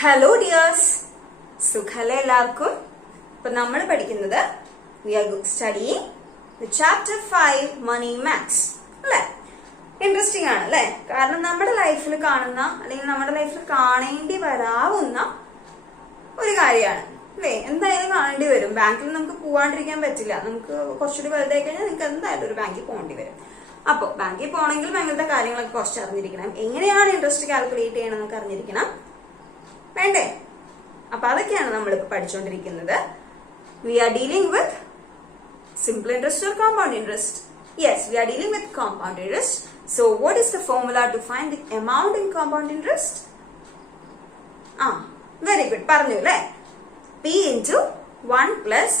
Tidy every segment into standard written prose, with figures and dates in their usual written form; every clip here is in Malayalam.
ഹലോ ഡിയേഴ്സ്, സുഖല്ലേ എല്ലാവർക്കും? ഇപ്പൊ നമ്മൾ പഠിക്കുന്നത് വി ആർ സ്റ്റഡിയിങ് ചാപ്റ്റർ 5 മണി മാത്സ് അല്ലെ. ഇൻട്രസ്റ്റിംഗ് ആണ് അല്ലെ? കാരണം നമ്മുടെ ലൈഫിൽ കാണുന്ന അല്ലെങ്കിൽ നമ്മുടെ ലൈഫിൽ കാണേണ്ടി വരാവുന്ന ഒരു കാര്യമാണ് അല്ലെ. എന്തായാലും കാണേണ്ടി വരും. ബാങ്കിൽ നമുക്ക് പോവാണ്ടിരിക്കാൻ പറ്റില്ല. നമുക്ക് കുറച്ചുകൂടി വലുതായി കഴിഞ്ഞാൽ നിങ്ങൾക്ക് എന്തായാലും ഒരു ബാങ്കിൽ പോകേണ്ടി വരും. അപ്പോൾ ബാങ്കിൽ പോകണമെങ്കിൽ അങ്ങനത്തെ കാര്യങ്ങളൊക്കെ കുറച്ച് അറിഞ്ഞിരിക്കണം. എങ്ങനെയാണ് ഇൻട്രസ്റ്റ് കാൽക്കുലേറ്റ് ചെയ്യണം എന്നൊക്കെ അറിഞ്ഞിരിക്കണം, വേണ്ടേ? അപ്പൊ അതൊക്കെയാണ് നമ്മളിപ്പോ പഠിച്ചുകൊണ്ടിരിക്കുന്നത്. We are dealing with simple interest or compound interest. Yes, we are dealing with compound interest. So what is the formula to find the amount in compound interest? Very good, പറഞ്ഞു അല്ലേ? P into 1 plus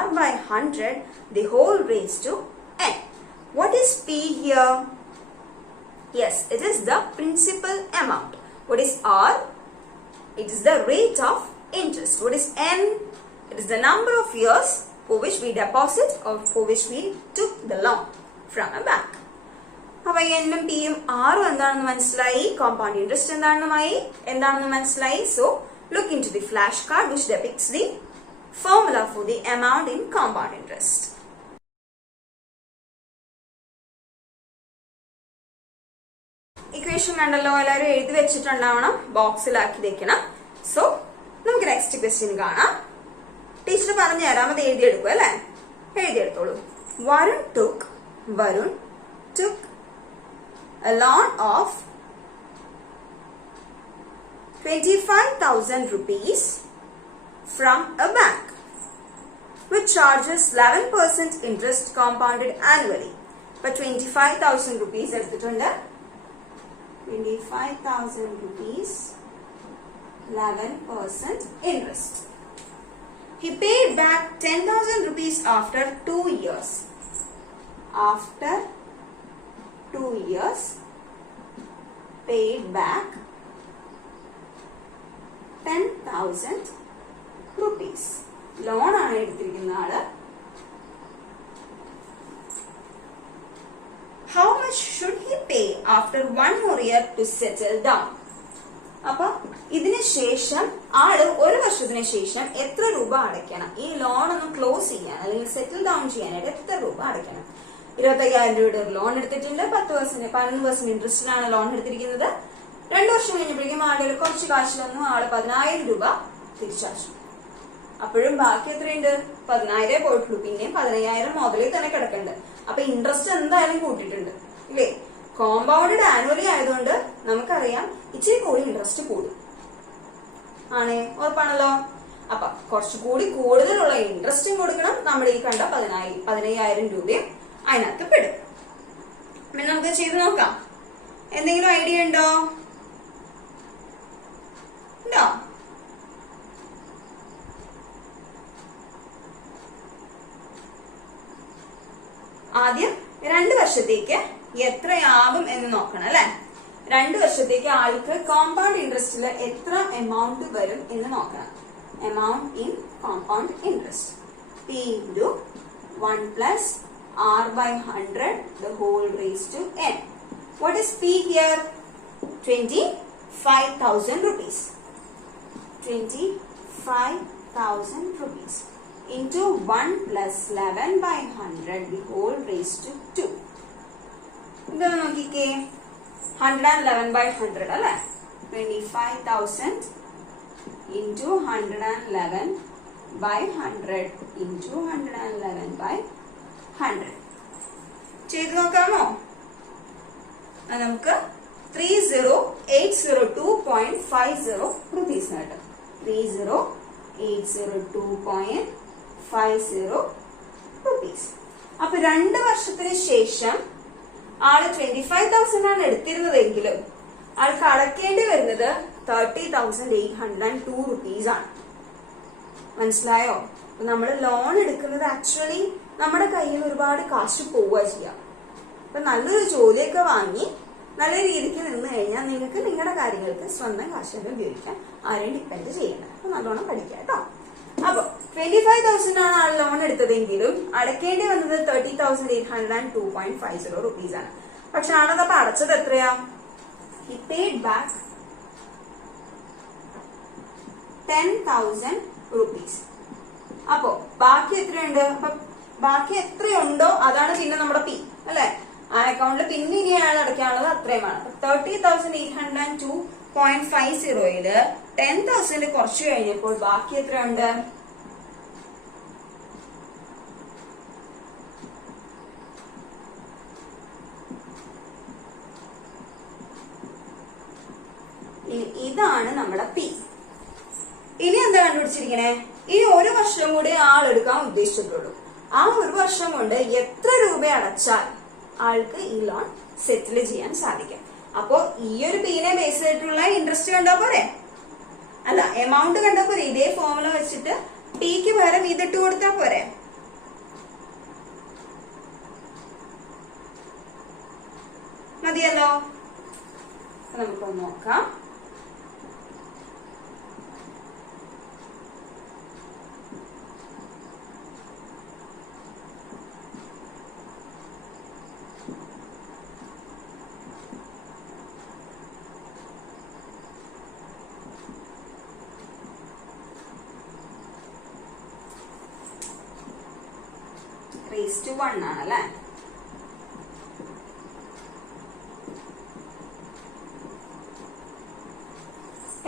R by 100 the whole raised to n. What is P here? Yes, it is the principal amount. What is R? It is the rate of interest. What is N? It is the number of years for which we deposit or for which we took the loan from a bank. അപ്പൊ എന്നും പിയും ആറും എന്താണെന്ന് മനസ്സിലായി, കോമ്പൗണ്ട് ഇൻട്രസ്റ്റ് എന്താണെന്ന് മനസ്സിലായി. So look into the flashcard which depicts the formula for the amount in compound interest. Equation കണ്ടല്ലോ, എല്ലാവരും എഴുതി വെച്ചിട്ടുണ്ടാവണം, ബോക്സിലാക്കി വെക്കണം. സോ നമുക്ക് നെക്സ്റ്റ് ക്വസ്റ്റ്യൻ കാണാം. ടീച്ചർ പറഞ്ഞു തരാം, അത് എഴുതിയെടുക്കും അല്ലെ? എഴുതിയെടുത്തോളൂ. Varun took a loan of 25,000 rupees from a bank which charges 11% interest compounded annually. But 25,000 rupees എടുത്തിട്ടുണ്ട്. 25,000 rupees 11% interest. He paid back 10,000 rupees after 2 years. After 2 years paid back 10,000 rupees. Loan ആണ് എടുത്തിരിക്കുന്ന ആള്. How much should he pay after 1 more year to settle down? അപ്പൊ ഇതിന് ശേഷം ആള് ഒരു വർഷത്തിന് ശേഷം എത്ര രൂപ അടയ്ക്കണം? ഈ ലോൺ ഒന്ന് ക്ലോസ് ചെയ്യാൻ അല്ലെങ്കിൽ സെറ്റിൽ ഡൗൺ ചെയ്യാനായിട്ട് എത്ര രൂപ അടയ്ക്കണം? 25,000 രൂപയുടെ ഒരു ലോൺ എടുത്തിട്ടുണ്ട്. 11% ഇൻട്രസ്റ്റിലാണ് ലോൺ എടുത്തിരിക്കുന്നത്. 2 വർഷം കഴിഞ്ഞപ്പോഴേക്കും ആളുകൾ കുറച്ച് കാശ് വന്നു. ആള് 10,000 രൂപ തിരിച്ചടച്ചു. അപ്പോഴും ബാക്കി എത്രയുണ്ട്? 10,000 പോയിട്ടുള്ളൂ. പിന്നെയും 15,000 മുതലേ തന്നെ കിടക്കുന്നുണ്ട്. അപ്പൊ ഇൻട്രസ്റ്റ് എന്തായാലും കൂട്ടിയിട്ടുണ്ട് ഇല്ലേ? കോമ്പൗണ്ടഡ് ആനുവലി ആയതുകൊണ്ട് നമുക്കറിയാം ഇച്ചിരി കൂടി ഇൻട്രസ്റ്റ് കൂടും. ആണേ, ഉറപ്പാണല്ലോ. അപ്പൊ കുറച്ചുകൂടി കൂടുതലുള്ള ഇൻട്രസ്റ്റും കൊടുക്കണം. നമ്മൾ ഈ കണ്ട 15,000 രൂപയും അതിനകത്ത് പെടും. പിന്നെ നമുക്ക് ചെയ്ത് നോക്കാം. എന്തെങ്കിലും ഐഡിയ ഉണ്ടോ? ആദ്യം 2 വർഷത്തേക്ക് എത്രയാവും എന്ന് നോക്കണം അല്ലെ? 2 വർഷത്തേക്ക് ആൾക്ക് കോമ്പൗണ്ട് ഇൻട്രസ്റ്റിൽ എത്ര എമൗണ്ട് വരും എന്ന് നോക്കണം. Amount in compound interest. P into 1 plus R by 100 the whole raised to n. What is P here? 25,000 rupees. 25,000 rupees into 1 plus 11 by 100 the whole raised to 2. ഇതൊന്ന് നോക്കിക്കേ. 111 by 100 അല്ലെ? 25,000 into 111 by 100 into 111 by 100. ചെയ്ത് നോക്കാമോ? നമുക്ക് 30,802.50 rupees കിട്ടും. 30,802.50 rupees. അപ്പൊ 2 വർഷത്തിന് ശേഷം ആള് 25,000 ആണ് എടുത്തിരുന്നതെങ്കിലും ആൾക്ക് അടക്കേണ്ടി വരുന്നത് 30,802 rupees ആണ്. മനസ്സിലായോ? അപ്പൊ നമ്മൾ ലോൺ എടുക്കുന്നത് ആക്ച്വലി നമ്മുടെ കയ്യിൽ ഒരുപാട് കാശ് പോവുക ചെയ്യാം. അപ്പൊ നല്ലൊരു ജോലിയൊക്കെ വാങ്ങി നല്ല രീതിക്ക് നിന്ന് കഴിഞ്ഞാൽ നിങ്ങൾക്ക് നിങ്ങളുടെ കാര്യങ്ങൾക്ക് സ്വന്തം കാശുകൾ ഉപയോഗിക്കാൻ ആരെയും ഡിപ്പെൻഡ് ചെയ്യണം. അപ്പൊ നല്ലോണം പഠിക്കാം കേട്ടോ. അപ്പൊ 25,000 ആണ് ആൾ ലോൺ എടുത്തതെങ്കിലും അടക്കേണ്ടി വന്നത് 30,802.50 rupees ആണ്. പക്ഷെ ആളതപ്പോ അടച്ചത് എത്രയാ? He paid back 10,000 rupees. അപ്പോ ബാക്കി എത്രയുണ്ട്? അപ്പൊ ബാക്കി എത്രയുണ്ടോ അതാണ് പിന്നെ നമ്മുടെ പി അല്ലെ. ആ അക്കൗണ്ടിൽ പിന്നെ ഇനി അയാൾ അടയ്ക്കാനുള്ളത് അത്രയുമാണ്. 30,802.50 10,000 കുറച്ചു കഴിഞ്ഞപ്പോൾ ബാക്കി എത്രയുണ്ട്? ഇതാണ് നമ്മുടെ പി. ഇനി എന്താ കണ്ടുപിടിച്ചിരിക്കണേ? ഇനി ഒരു വർഷം കൂടി ആളെടുക്കാൻ ഉദ്ദേശിച്ചിട്ടുള്ളൂ. ആ ഒരു വർഷം കൊണ്ട് എത്ര രൂപ അടച്ചാൽ ആൾക്ക് ഈ ലോൺ സെറ്റിൽ ചെയ്യാൻ സാധിക്കും. അപ്പോ ഈ ഒരു പീനെ ബേസ് ചെയ്തിട്ടുള്ള ഇൻട്രസ്റ്റ് കണ്ടാ പോരെ? അല്ല, എമൗണ്ട് കണ്ടാ പോരെ? ഇതേ ഫോർമുല വെച്ചിട്ട് പിക്ക് പകരം ഇതിട്ട് കൊടുത്താ പോരെ? മതിയല്ലോ. നമുക്കൊന്ന് നോക്കാം. raised to 1 ആണല്ലേ.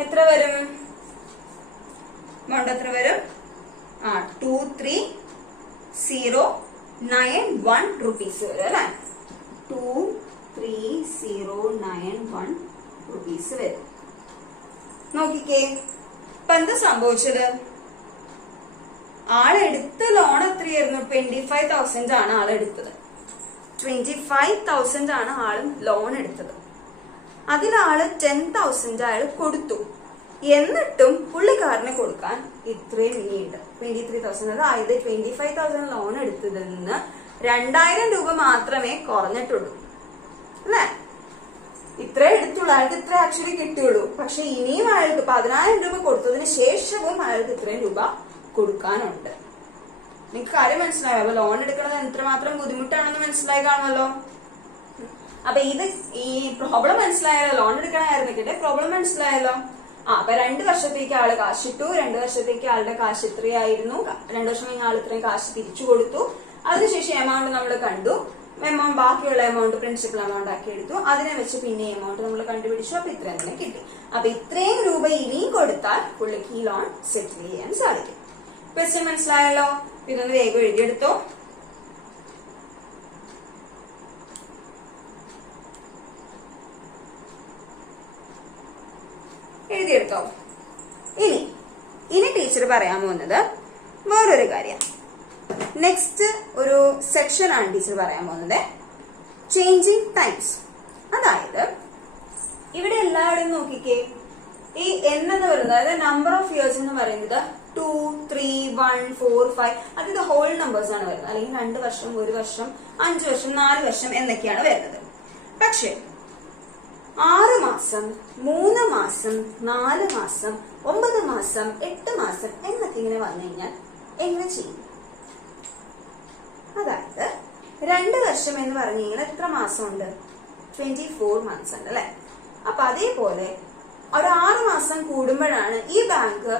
എത്ര വരും? എമൗണ്ട് എത്ര വരും? 23,091 rupees വരും അല്ലെ. 23,091 rupees വരും. നോക്കിക്കേ, ഇപ്പൊ എന്താ സംഭവിച്ചത്? ആളെടുത്ത ലോൺ എത്രയായിരുന്നു? 25,000 ആണ് ആളെടുത്തത്. 25,000 ആണ് ആള് ലോൺ എടുത്തത്. അതിലാള് 10,000 അയാൾ കൊടുത്തു. എന്നിട്ടും പുള്ളിക്കാരനെ കൊടുക്കാൻ ഇത്രയും ഇനിയുണ്ട് 23,000. അതായത് 25,000 ലോൺ എടുത്തതിൽ നിന്ന് 2,000 രൂപ മാത്രമേ കുറഞ്ഞിട്ടുള്ളൂ അല്ലെ. ഇത്രേ എടുത്തുള്ളൂ, അയാൾക്ക് ഇത്ര ആക്ച്വലി കിട്ടിയുള്ളൂ. പക്ഷെ ഇനിയും അയാൾക്ക് 10,000 രൂപ കൊടുത്തതിന് ശേഷവും അയാൾക്ക് ഇത്രയും രൂപ കൊടുക്കാനുണ്ട്. നിങ്ങൾക്ക് കാര്യം മനസ്സിലായോ? അപ്പൊ ലോൺ എടുക്കുന്നത് എത്രമാത്രം ബുദ്ധിമുട്ടാണെന്ന് മനസ്സിലായി കാണുമല്ലോ. അപ്പൊ ഇത് ഈ പ്രോബ്ലം മനസ്സിലായല്ലോ. ലോൺ എടുക്കണമായിരുന്നില്ലേ, പ്രോബ്ലം മനസ്സിലായല്ലോ. അപ്പൊ 2 വർഷത്തേക്ക് ആള് കാശിട്ടു. 2 വർഷത്തേക്ക് ആളുടെ കാശ് ഇത്രയായിരുന്നു. 2 വർഷം കഴിഞ്ഞ ആൾ ഇത്രയും കാശ് തിരിച്ചു കൊടുത്തു. അതിനുശേഷം എമൗണ്ട് നമ്മൾ കണ്ടു. എമൗണ്ട് ബാക്കിയുള്ള എമൗണ്ട് പ്രിൻസിപ്പൽ എമൗണ്ട് ആക്കി എടുത്തു. അതിനെ വെച്ച് പിന്നെ എമൗണ്ട് നമ്മൾ കണ്ടുപിടിച്ചു. അപ്പൊ ഇത്രയും തന്നെ കിട്ടി. അപ്പൊ ഇത്രയും രൂപ ഇനിയും കൊടുത്താൽ പുള്ളിക്ക് ഈ ലോൺ സെറ്റിൽ ചെയ്യാൻ സാധിക്കും. ക്വസ്റ്റ്യൻ മനസ്സിലായല്ലോ. ഇതൊന്ന് വേഗം എഴുതിയെടുത്തോ. എഴുതിയെടുത്തോ. ഇനി ടീച്ചർ പറയാൻ പോകുന്നത് വേറൊരു കാര്യം. നെക്സ്റ്റ് ഒരു സെക്ഷൻ ആണ് ടീച്ചർ പറയാൻ പോകുന്നത്, ചേഞ്ചിങ് ടൈംസ്. അതായത് ഇവിടെ എല്ലാവരും നോക്കിക്കേ, ഈ n എന്ന് പറയുന്നത്, അതായത് നമ്പർ ഓഫ് ഇയേഴ്സ് എന്ന് പറയുന്നത് 2, 3, 1, 4, 5 അത് ഹോൾ നമ്പേഴ്സ് ആണ് വരുന്നത്. അല്ലെങ്കിൽ 2 വർഷം, 1 വർഷം, 5 വർഷം, 4 വർഷം എന്നൊക്കെയാണ് വരുന്നത്. പക്ഷെ 6 മാസം, 3 മാസം, 4 മാസം, 9 മാസം, 8 മാസം എന്നൊക്കെ ഇങ്ങനെ വന്നു കഴിഞ്ഞാൽ എങ്ങനെ ചെയ്യും? അതായത് 2 വർഷം എന്ന് പറഞ്ഞു കഴിഞ്ഞാൽ എത്ര മാസം ഉണ്ട്? 24 months ഉണ്ട് അല്ലെ. അപ്പൊ അതേപോലെ ഒരു 6 മാസം കൂടുമ്പോഴാണ് ഈ ബാങ്ക്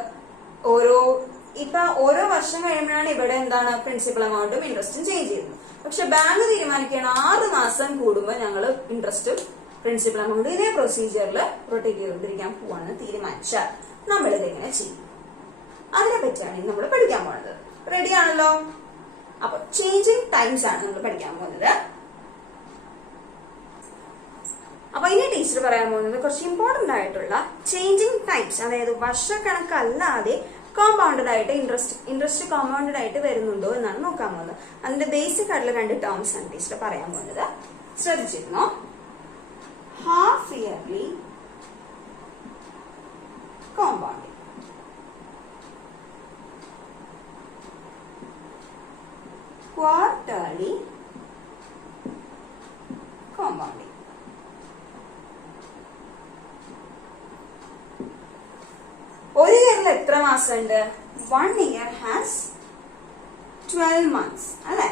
ഓരോ വർഷം കഴിയുമ്പോഴാണ് ഇവിടെ എന്താണ് പ്രിൻസിപ്പൽ എമൗണ്ടും ഇൻട്രസ്റ്റും ചേഞ്ച് ചെയ്യുന്നത്. പക്ഷെ ബാങ്ക് തീരുമാനിക്കുകയാണ് 6 മാസം കൂടുമ്പോൾ ഞങ്ങൾ ഇൻട്രസ്റ്റും പ്രിൻസിപ്പൽ എമൗണ്ട് ഇതേ പ്രൊസീജിയറിൽ റൊട്ടേറ്റ് ചെയ്തുകൊണ്ടിരിക്കാൻ പോവാണെന്ന് തീരുമാനിച്ചാൽ നമ്മൾ ഇതെങ്ങനെ ചെയ്യും? അതിനെ പറ്റിയാണ് നമ്മൾ പഠിക്കാൻ പോകുന്നത്. റെഡി ആണല്ലോ? അപ്പൊ ചേഞ്ചിങ് ടൈംസ് ആണ് നമ്മൾ പഠിക്കാൻ പോകുന്നത്. അപ്പൊ ഇനി ടീച്ചർ പറയാൻ പോകുന്നത് കുറച്ച് ഇമ്പോർട്ടന്റ് ആയിട്ടുള്ള ചേഞ്ചിങ് ടൈംസ്, അതായത് വർഷക്കണക്കല്ലാതെ കോമ്പൗണ്ടഡ് ആയിട്ട് ഇൻട്രസ്റ്റ് കോമ്പൗണ്ടഡ് ആയിട്ട് വരുന്നുണ്ടോ എന്നാണ് നോക്കാൻ പോകുന്നത്. അതിന്റെ ബേസിക് ആയിട്ടുള്ള 2 ടേംസ് ആണ് ടീച്ചർ പറയാൻ പോകുന്നത്. ശ്രദ്ധിച്ചിരുന്നോ? Half yearly compounding, quarterly compounding. ഒരു ഇയറിൽ എത്ര മാസം ഉണ്ട്? 1 year has 12 months അല്ലെ.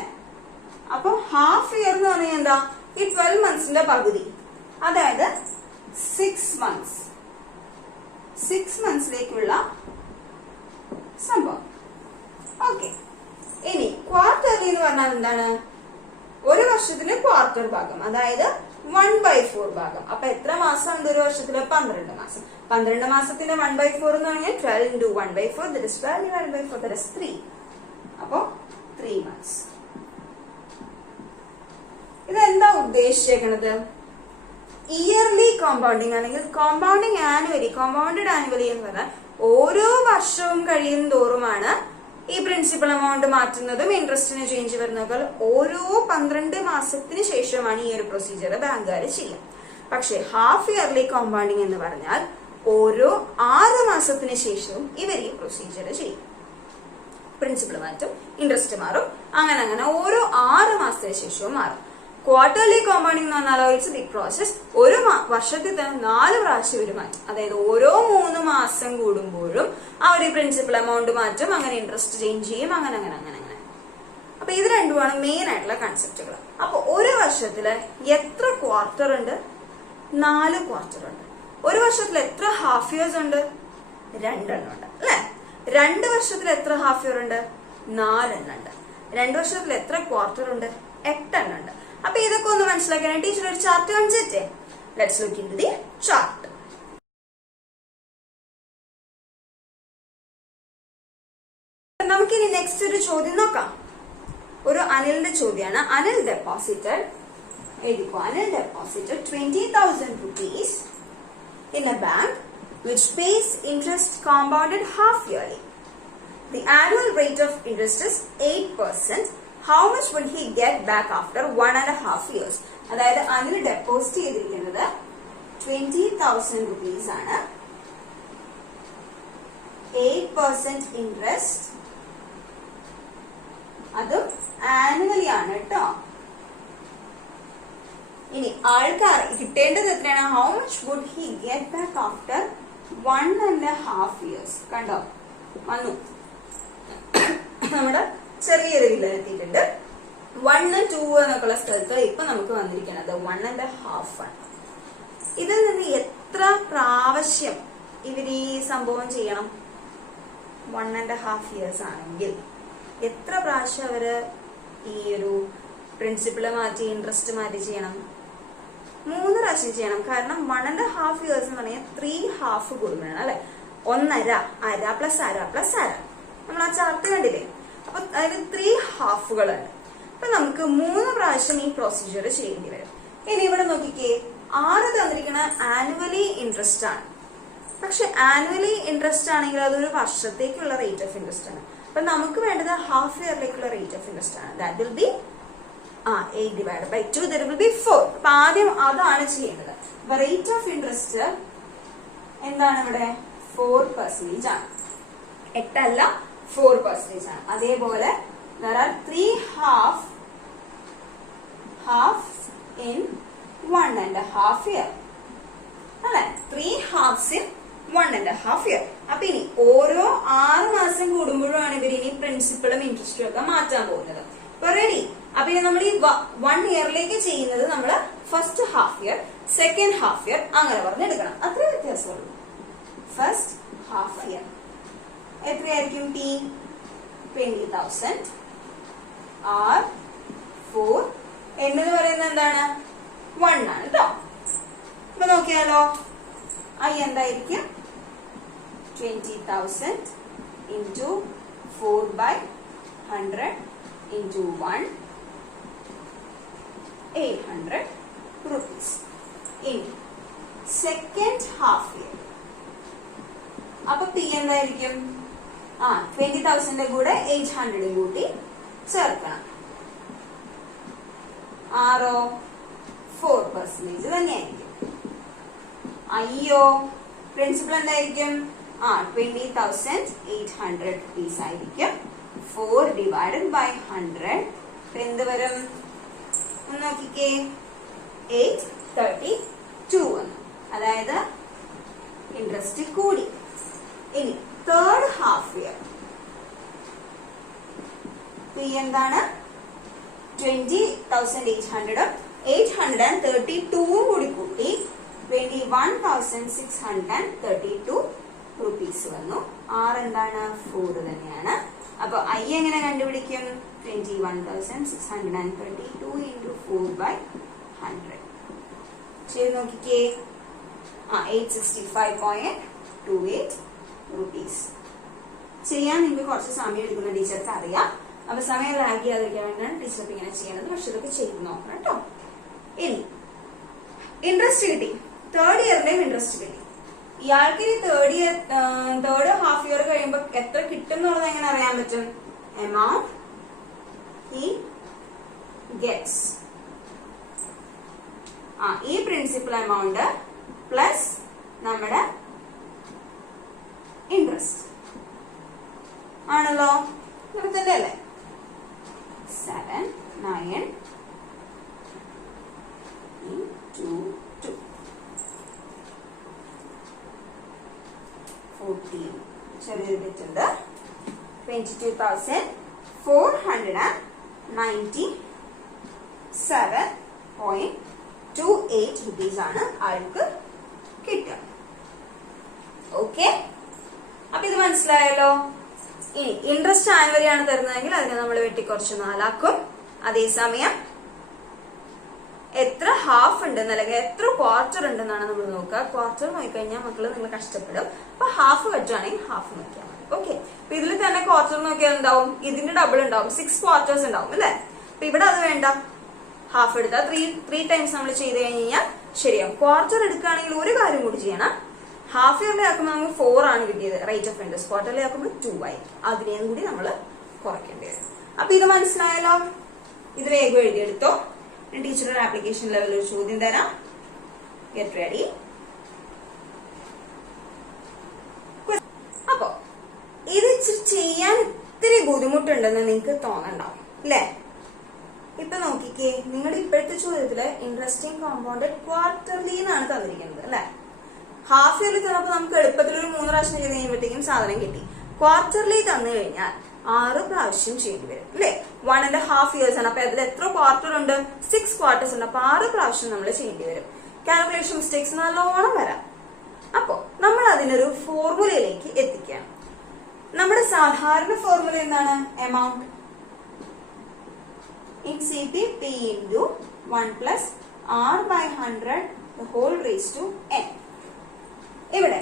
അപ്പൊ ഹാഫ് ഇയർ എന്ന് പറഞ്ഞാൽ എന്താ? ഈ 12 monthsന്റെ പകുതി, അതായത് 6 months. 6 monthsലേക്കുള്ള സംഭവം. ഓക്കെ, ഇനി ക്വാർട്ടർലി എന്ന് പറഞ്ഞാൽ എന്താണ്? ഒരു വർഷത്തിലെ ക്വാർട്ടർ ഭാഗം, അതായത് 1/4 ഭാഗം. അപ്പൊ എത്ര മാസം ഉണ്ട് ഒരു വർഷത്തില്? 12 മാസം. 12 മാസത്തിന്റെ 1/4 എന്ന് പറഞ്ഞാൽ 12 into 1/4, that is 12 divided by 4, that is 3. അപ്പൊ 3 months. ഇതെന്താ ഉദ്ദേശിച്ചേക്കണത്? ഇയർലി കോമ്പൗണ്ടിങ് അല്ലെങ്കിൽ കോമ്പൗണ്ടിങ് ആനുവലി, കോമ്പൗണ്ടഡ് ആനുവലി എന്ന് പറഞ്ഞാൽ ഓരോ വർഷവും കഴിയും തോറുമാണ് ഈ പ്രിൻസിപ്പൽ എമൗണ്ട് മാറ്റുന്നതും ഇൻട്രസ്റ്റിന് ചേഞ്ച് വരുന്നതൊക്കെ ഓരോ 12 മാസത്തിന് ശേഷമാണ് ഈ ഒരു പ്രൊസീജിയർ ബാങ്കുകാർ ചെയ്യുക. പക്ഷെ ഹാഫ് ഇയർലി കോമ്പൗണ്ടിങ് എന്ന് പറഞ്ഞാൽ ഓരോ 6 മാസത്തിന് ശേഷവും ഇവർ ഈ പ്രൊസീജിയർ ചെയ്യും. പ്രിൻസിപ്പൽ മാറ്റും, ഇൻട്രസ്റ്റ് മാറും, അങ്ങനെ അങ്ങനെ ഓരോ 6 മാസത്തിന് ശേഷവും മാറും. ക്വാർട്ടർലി കോമ്പൗണ്ടിങ് എന്ന് പറഞ്ഞാൽ ഇറ്റ്സ് ബിഗ് പ്രോസസ്. ഒരു വർഷത്തിൽ തന്നെ 4 പ്രാവശ്യം ഇവർ മാറ്റും. അതായത് ഓരോ 3 മാസം കൂടുമ്പോഴും അവർ പ്രിൻസിപ്പൽ എമൗണ്ട് മാറ്റും, അങ്ങനെ ഇൻട്രസ്റ്റ് ചേഞ്ച് ചെയ്യും, അങ്ങനെ അങ്ങനെ അങ്ങനെ അങ്ങനെ. അപ്പൊ ഇത് രണ്ടുമാണ് മെയിൻ ആയിട്ടുള്ള കൺസെപ്റ്റുകൾ. അപ്പൊ ഒരു വർഷത്തില് എത്ര ക്വാർട്ടർ ഉണ്ട്? 4 ക്വാർട്ടർ ഉണ്ട്. ഒരു വർഷത്തിൽ എത്ര ഹാഫ് ഇയേഴ്സ് ഉണ്ട്? 2 എണ്ണം ഉണ്ട് അല്ലെ? 2 വർഷത്തിൽ എത്ര ഹാഫ് ഇയർ ഉണ്ട്? 4 എണ്ണം ഉണ്ട്. 2 വർഷത്തിൽ എത്ര ക്വാർട്ടർ ഉണ്ട്? 8 എണ്ണം ഉണ്ട്. അപ്പൊ ഇതൊക്കെ ഒന്ന് മനസ്സിലാക്കാൻ ടീച്ചർ ഒരു ചാർട്ട് കാണിച്ചിട്ടേ. Let's look into the chart. നമുക്കിനി നെക്സ്റ്റ് ഒരു ചോദ്യം നോക്കാം. ഒരു അനിലിന്റെ ചോദ്യമാണ്. അനിൽ ഡെപ്പോസിറ്റഡ്, എഴുതിക്കോ, Anil deposited 20,000 rupees in a bank which pays interest compounded half yearly. The annual rate of interest is 8%. How much will he get back after 1.5 years? അതായത് അനിൽ ഡെപ്പോസിറ്റ് ചെയ്തിരിക്കുന്നത് 20,000 rupees ആണ്. 8% ഇൻട്രസ്റ്റ്, അതും ആനുവലി ആണ് കേട്ടോ. ഇനി ആൾക്കാർ കിട്ടേണ്ടത് എത്രയാണ്? How much would he get back after 1.5 years? കണ്ടോ, വന്നു നമ്മുടെ ചെറിയൊരു വിലയിരുത്തിയിട്ടുണ്ട്. 1, 2 എന്നൊക്കെയുള്ള സ്ഥലത്ത് ഇപ്പൊ നമുക്ക് വന്നിരിക്കുന്നത് 1.5 ആണ്. ഇതിൽ നിന്ന് എത്ര പ്രാവശ്യം ഇവർ ഈ സംഭവം ചെയ്യണം? 1.5 years ആണെങ്കിൽ എത്ര പ്രാവശ്യം അവര് ഈ ഒരു പ്രിൻസിപ്പിള് മാറ്റി ഇൻട്രസ്റ്റ് മാറ്റി ചെയ്യണം? 3 പ്രാവശ്യം ചെയ്യണം. കാരണം 1.5 years എന്ന് പറഞ്ഞാൽ 3 ഹാഫ് കൂടുമ്പോഴാണ് അല്ലെ? 1.5, അര പ്ലസ് അര പ്ലസ് അര. നമ്മൾ ആ ചാർട്ട് കണ്ടില്ലേ? അപ്പൊ അതിന് 3 ഹാഫുകളുണ്ട്. അപ്പൊ നമുക്ക് 3 പ്രാവശ്യം ഈ പ്രൊസീജിയർ ചെയ്യേണ്ടി വരും. ഇനി ഇവിടെ നോക്കിക്കേ, 6 തന്നിരിക്കുന്ന ആനുവലി ഇൻട്രസ്റ്റ് ആണ്. പക്ഷെ ആനുവലി ഇൻട്രസ്റ്റ് ആണെങ്കിൽ അതൊരു വർഷത്തേക്കുള്ള റേറ്റ് ഓഫ് ഇൻട്രസ്റ്റ് ആണ്. അപ്പൊ നമുക്ക് വേണ്ടത് ഹാഫ് ഇയറിലേക്കുള്ള റേറ്റ് ഓഫ് ഇൻട്രസ്റ്റ് ആണ്. That will be 8 divided by 2, that will be 4. അപ്പൊ ആദ്യം അതാണ് ചെയ്യേണ്ടത്. അപ്പൊ റേറ്റ് ഓഫ് ഇൻട്രസ്റ്റ് എന്താണ് ഇവിടെ? 4% ആണ്. 8 അല്ല, 4% ആണ്. അതേപോലെ there are 3 halves in 1.5 year അല്ലെ? 3 halves in 1.5 year. അപ്പൊ ഇനി ഓരോ 6 മാസം കൂടുമ്പോഴാണ് ഇവർ ഇനി പ്രിൻസിപ്പളും ഇൻട്രസ്റ്റും ഒക്കെ മാറ്റാൻ പോകുന്നത്. അപ്പൊ റെഡി? അപ്പൊ ഇനി നമ്മൾ ഈ 1 ഇയറിലേക്ക് ചെയ്യുന്നത് നമ്മൾ first half year, second half year അങ്ങനെ പറഞ്ഞെടുക്കണം. അത്ര വ്യത്യാസമുള്ളൂ. ഫസ്റ്റ് ഹാഫ് ഇയർ എത്രയായിരിക്കും? T 20,000 R 4 എന്ന് പറയുന്നത് എന്താണ്? 1 ആണ് കേട്ടോ. അപ്പൊ നോക്കിയാലോ, I എന്തായിരിക്കും? 20,000 into 4/100 into 1, 800 rupees. In second half year അപ്പൊ P എന്തായിരിക്കും? 20,000 കൂടെ 800 കൂട്ടി ചേർക്കണം. ആറോ 4% തന്നെയായിരിക്കും. അയ്യോ, പ്രിൻസിപ്പൽ എന്തായിരിക്കും? 20,800 rupees ആയിരിക്കും. 4 divided by 100 എന്ത് വരും? ഒന്ന് നോക്കിക്കേ, 832 വന്നു. അതായത് ഇൻട്രസ്റ്റ് കൂടി. ഇനി തേർഡ് ഹാഫ് ഇയർ P എന്താണ്? 20,800 832 കൂടി കൂട്ടി 21,632 rupees റുപ്പീസ് വന്നു. R എന്താണ്? 4 തന്നെയാണ്. അപ്പൊ I എങ്ങനെ കണ്ടുപിടിക്കും? 21,632 into 4/100 ചെയ്ത് നോക്കിക്കേ. 865.28 റുപ്പീസ്. ചെയ്യാൻ നിങ്ങൾക്ക് കുറച്ച് സമയം എടുക്കുന്ന ടീച്ചർക്ക് അറിയാം. അപ്പൊ സമയം ലാഗ് ചെയ്യാതിരിക്കാൻ വേണ്ടിയാണ് ടീച്ചർക്ക് ഇങ്ങനെ ചെയ്യണത്. പക്ഷെ ഇതൊക്കെ ചെയ്ത് നോക്കണം കേട്ടോ. ഇനി ഇൻട്രസ്റ്റ് കിട്ടി, തേർഡ് ഇയറിന്റെയും ഇൻട്രസ്റ്റ് കിട്ടി. ഇയാൾക്ക് ഈ തേർഡ് ഹാഫ് ഇയർ കഴിയുമ്പോൾ എത്ര കിട്ടും എന്നുള്ളത് എങ്ങനെ അറിയാൻ പറ്റും? Amount he gets. ഈ പ്രിൻസിപ്പൽ എമൗണ്ട് പ്ലസ് നമ്മുടെ ഇൻട്രസ്റ്റ് ആണല്ലോ. ഇങ്ങനെ തന്നെ അല്ലേ? 7, 9 2 2 14 ചെറിയൊരു തെറ്റുണ്ട്. 22,497.28 റുപ്പീസ് ആണ് ആൾക്ക് കിട്ടുക. ഓക്കെ, അപ്പൊ ഇത് മനസ്സിലായല്ലോ. ഇനി ഇൻട്രസ്റ്റ് ആനുവലി ആണ് തരുന്നതെങ്കിൽ അതിനെ നമ്മൾ വെട്ടിക്കുറച്ച് 4 ആക്കും. അതേസമയം എത്ര ഹാഫ് ഉണ്ടെന്ന് അല്ലെങ്കിൽ എത്ര ക്വാർട്ടർ ഉണ്ടെന്നാണ് നമ്മൾ നോക്കുക. ക്വാർട്ടർ നോക്കിക്കഴിഞ്ഞാൽ മക്കള് നിങ്ങൾ കഷ്ടപ്പെടും. അപ്പൊ ഹാഫ് വെച്ചാണെങ്കിൽ ഹാഫ് നോക്കിയാൽ മതി. ഓക്കെ, അപ്പൊ ഇതിൽ തന്നെ ക്വാർട്ടർ നോക്കിയാൽ എന്താവും? ഇതിന്റെ ഡബിൾ ഉണ്ടാവും, 6 ക്വാർട്ടേഴ്സ് ഉണ്ടാവും അല്ലെ? അപ്പൊ ഇവിടെ അത് വേണ്ട, ഹാഫ് എടുത്താൽ 3 ടൈംസ് നമ്മൾ ചെയ്ത് കഴിഞ്ഞാൽ ശരിയാവും. ക്വാർട്ടർ എടുക്കുകയാണെങ്കിൽ ഒരു കാര്യം കൂടി ചെയ്യണം. ഹാഫ് ഇയർലി ആക്കുമ്പോൾ നമുക്ക് 4 ആണ് കിട്ടിയത് റേറ്റ് ഓഫ് ഇൻട്രസ്റ്റ്. ക്വാർട്ടർലി ആക്കുമ്പോൾ 2 ആയി. അതിനെയും കൂടി നമ്മൾ കുറയ്ക്കേണ്ടി വരും. അപ്പൊ ഇത് മനസ്സിലായല്ലോ. ഇത് വേഗം എഴുതിയെടുത്തോ. ടീച്ചറുടെ ആപ്ലിക്കേഷൻ ലെവലിൽ ഒരു ചോദ്യം തരാം. Get ready. അപ്പൊ ഇത് ചെയ്യാൻ ഇത്തിരി ബുദ്ധിമുട്ടുണ്ടെന്ന് നിങ്ങൾക്ക് തോന്നണ്ടാവും അല്ലെ? ഇപ്പൊ നോക്കിക്കേ, നിങ്ങളുടെ ഇപ്പോഴത്തെ ചോദ്യത്തില് ഇൻട്രസ്റ്റിംഗ് കോമ്പൗണ്ടഡ് ക്വാർട്ടർലി എന്നാണ് തന്നിരിക്കുന്നത് അല്ലെ? ഹാഫ് ഇയർലി തന്നപ്പോ നമുക്ക് എളുപ്പത്തിൽ ഒരു 3 പ്രാവശ്യം ചെയ്ത് കഴിയുമ്പോഴത്തേക്കും സാധനം കിട്ടി. ക്വാർട്ടർലി തന്നു കഴിഞ്ഞാൽ 6 പ്രാവശ്യം ചെയ്യേണ്ടി വരും അല്ലെ? 1.5 ഇയേഴ്സ് ആണ്. അപ്പൊ അതിൽ എത്ര ക്വാർട്ടർ ഉണ്ട്? 6 ക്വാർട്ടേഴ്സ് ഉണ്ട്. അപ്പൊ 6 പ്രാവശ്യം നമ്മൾ ചെയ്യേണ്ടി വരും. കാൽക്കുലേഷൻ മിസ്റ്റേക്സ് നല്ലോണം വരാം. അപ്പൊ നമ്മൾ അതിനൊരു ഫോർമുലയിലേക്ക് എത്തിക്കുകയാണ്. നമ്മുടെ സാധാരണ ഫോർമുല എന്താണ്? Amount in CP P into 1 plus R by 100 the whole raised to n. ഇവിടെ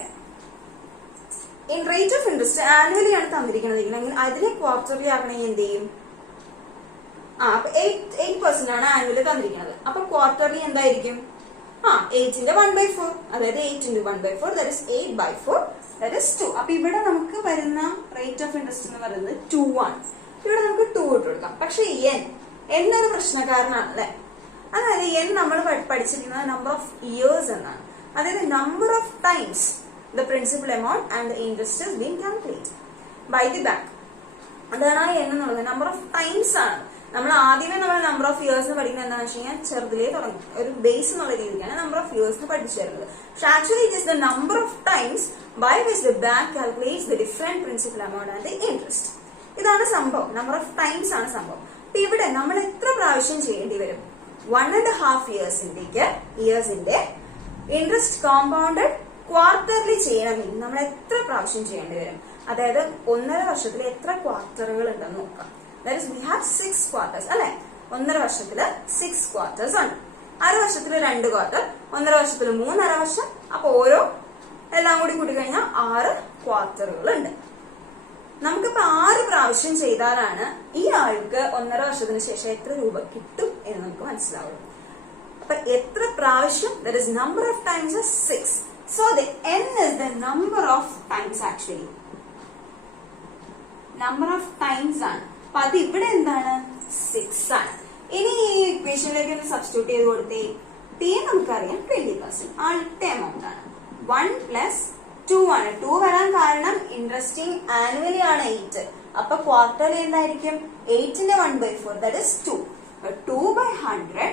in rate of interest annually ആണ് തന്നിരിക്കുന്നത്. അതിനെ ക്വാർട്ടർലി ആക്കണമെങ്കിൽ എന്ത് ചെയ്യും? അപ്പൊ 8% ആണ് ആനുവലി തന്നിരിക്കുന്നത്. അപ്പൊ ക്വാർട്ടർലി എന്തായിരിക്കും? 8ന്റെ 1/4, അതായത് 8 into 1/4 that is 8/4 that is 2. അപ്പൊ ഇവിടെ നമുക്ക് വരുന്ന റേറ്റ് ഓഫ് ഇൻട്രസ്റ്റ് എന്ന് പറയുന്നത് 2 ആണ്. ഇവിടെ നമുക്ക് 2 ഇട്ട് കൊടുക്കാം. പക്ഷെ n ഒരു പ്രശ്നക്കാരനാണ് അല്ലെ? അതായത് n നമ്മൾ പഠിച്ചിരിക്കുന്നത് നമ്പർ ഓഫ് ഇയേഴ്സ് എന്നാണ്. അതായത് number of times the principal amount and the interest is being calculated by the bank. അതാണ് ആ n എന്നുള്ളത്. നമ്പർ ഓഫ് ടൈംസ് ആണ്. നമ്മൾ ആദ്യമേ നമ്മൾ നമ്പർ ഓഫ് ഇയേഴ്സ് പഠിക്കുന്നത് എന്താണെന്ന് വെച്ച് കഴിഞ്ഞാൽ ചെറുതിലേ തുടങ്ങി ഒരു ബേസ് എന്നുള്ള രീതിക്കാണ് നമ്പർ ഓഫ് ഇയേഴ്സ് പഠിച്ചു വരുന്നത്. പക്ഷെ actually it is the number of times by which the bank calculates the different principal amount and the interest. ഇതാണ് സംഭവം. നമ്പർ ഓഫ് ടൈംസ് ആണ് സംഭവം. അപ്പൊ ഇവിടെ നമ്മൾ എത്ര പ്രാവശ്യം ചെയ്യേണ്ടി വരും? 1.5 ഇയേഴ്സിന്റെ ഇൻട്രസ്റ്റ് കോമ്പൗണ്ടഡ് ക്വാർട്ടർലി ചെയ്യണമെങ്കിൽ നമ്മൾ എത്ര പ്രാവശ്യം ചെയ്യേണ്ടി വരും? അതായത് 1.5 വർഷത്തിൽ എത്ര ക്വാർട്ടറുകൾ ഉണ്ടെന്ന് നോക്കാം. That is we have 6 quarters അല്ലെ? 1.5 വർഷത്തില് 6 ക്വാർട്ടേഴ്സ് ആണ്. അര വർഷത്തില് 2 ക്വാർട്ടർ, 1.5 വർഷത്തില് 3.5 വർഷം. അപ്പൊ ഓരോ എല്ലാം കൂടി കൂട്ടി കഴിഞ്ഞാൽ 6 ക്വാർട്ടറുകൾ ഉണ്ട്. നമുക്കിപ്പോ 6 പ്രാവശ്യം ചെയ്താലാണ് ഈ ആൾക്ക് 1.5 വർഷത്തിന് ശേഷം എത്ര രൂപ കിട്ടും എന്ന് നമുക്ക് മനസ്സിലാവുള്ളൂ. അപ്പൊ എത്ര പ്രാവശ്യം? That is number of times 6. So the n is the number of times actually. Number of times ആണ്. അപ്പൊ അത് ഇവിടെ എന്താണ്? 6 ആണ്. ഇനി ഈ ഇക്വേഷനിലേക്ക് ഒന്ന് സബ്സ്റ്റിറ്റ്യൂട്ട് ചെയ്ത് കൊടുത്തേ. P നമുക്കറിയാം 20%. ആദ്യത്തെ എമൗണ്ട് ആണ്. 1 plus 2 ആണ്. 2 വരാൻ കാരണം ഇൻട്രസ്റ്റിംഗ് ആനുവലി ആണ് 8. അപ്പൊ ക്വാർട്ടർലി എന്തായിരിക്കും? 8ന്റെ 1/4 that is 2. 2/100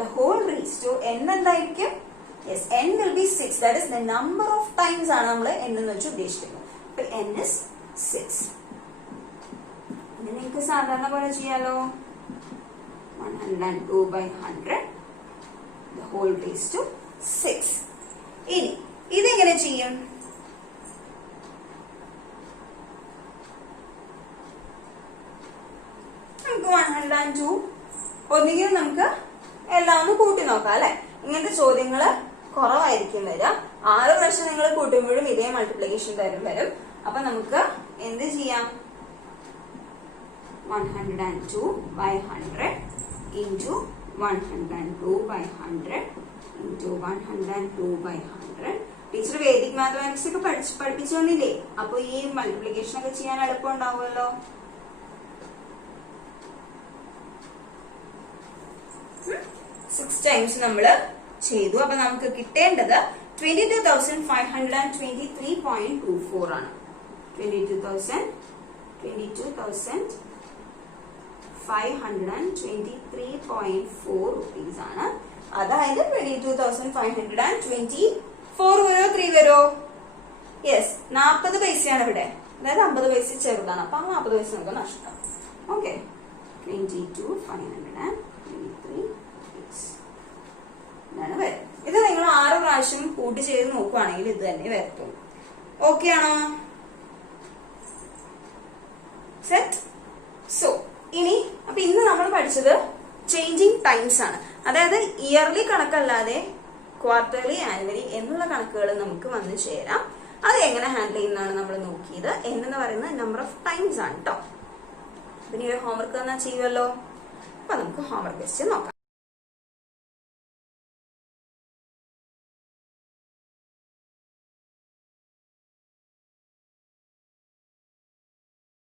the whole raised to n എന്തായിരിക്കും? Yes, n will be 6. That is the number of times ആണ് നമ്മൾ n എന്ന് വെച്ച് ഉദ്ദേശിക്കുന്നത്. അപ്പൊ n is 6. ഇനി നിങ്ങൾക്ക് സാധാരണ പോലെ ചെയ്യാലോ. 102/100 the whole raised to 6. ഇനി ഇതെങ്ങനെ ചെയ്യും? നമുക്ക് 102 ഒന്നുകിൽ നമുക്ക് എല്ലാം ഒന്ന് കൂട്ടി നോക്കാം അല്ലെ. ഇങ്ങനത്തെ ചോദ്യങ്ങള് കുറവായിരിക്കും വരിക. 6 പ്രാവശ്യം നിങ്ങൾ കൂട്ടുമ്പോഴും ഇതേ മൾട്ടിപ്ലിക്കേഷൻ വരും. അപ്പൊ നമുക്ക് എന്ത് ചെയ്യാം? 102/100 into 102/100 into 102/100. Teacher Vedic mathematics ഒക്കെ പഠിപ്പിച്ചു വന്നില്ലേ? അപ്പൊ ഈ മൾട്ടിപ്ലിക്കേഷൻ ഒക്കെ ചെയ്യാൻ എളുപ്പം ഉണ്ടാവുമല്ലോ. 6 times നമ്മൾ ചെയ്തു. അപ്പൊ നമുക്ക് കിട്ടേണ്ടത് 22,523.24 ആണ്. 22,523.4 rupees ആണ്. അതായത് 22,524 വരോ 3 വരോ? യെസ്, 40 പൈസയാണ് ഇവിടെ. അതായത് 50 പൈസ ചെറുതാണ്. അപ്പൊ 40 പൈസ നമുക്ക് നഷ്ടം. ഓക്കെ, 22,523 ഇതാണ് വരും. ഇത് നിങ്ങൾ 6 പ്രാവശ്യം കൂട്ടി ചെയ്ത് നോക്കുവാണെങ്കിൽ ഇത് തന്നെ വരത്തും. ഓക്കെ ആണോ? സെറ്റ്. സോ ഇന്ന് നമ്മൾ പഠിച്ചത് ചേഞ്ചിങ് ടൈംസ് ആണ്. അതായത് ഇയർലി കണക്കല്ലാതെ ക്വാർട്ടർലി, ആനുവലി എന്നുള്ള കണക്കുകൾ നമുക്ക് വന്നു ചേരാം. അത് എങ്ങനെ ഹാൻഡിൽ ചെയ്യുന്നതാണ് നമ്മൾ നോക്കിയത്. എന്ന് പറയുന്നത് നമ്പർ ഓഫ് ടൈംസ് ആണ് കേട്ടോ. പിന്നെ ഒരു ഹോംവർക്ക് തന്നാൽ ചെയ്യുമല്ലോ. അപ്പൊ നമുക്ക് ഹോംവർക്ക് ക്വസ്റ്റ്യൻ നോക്കാം.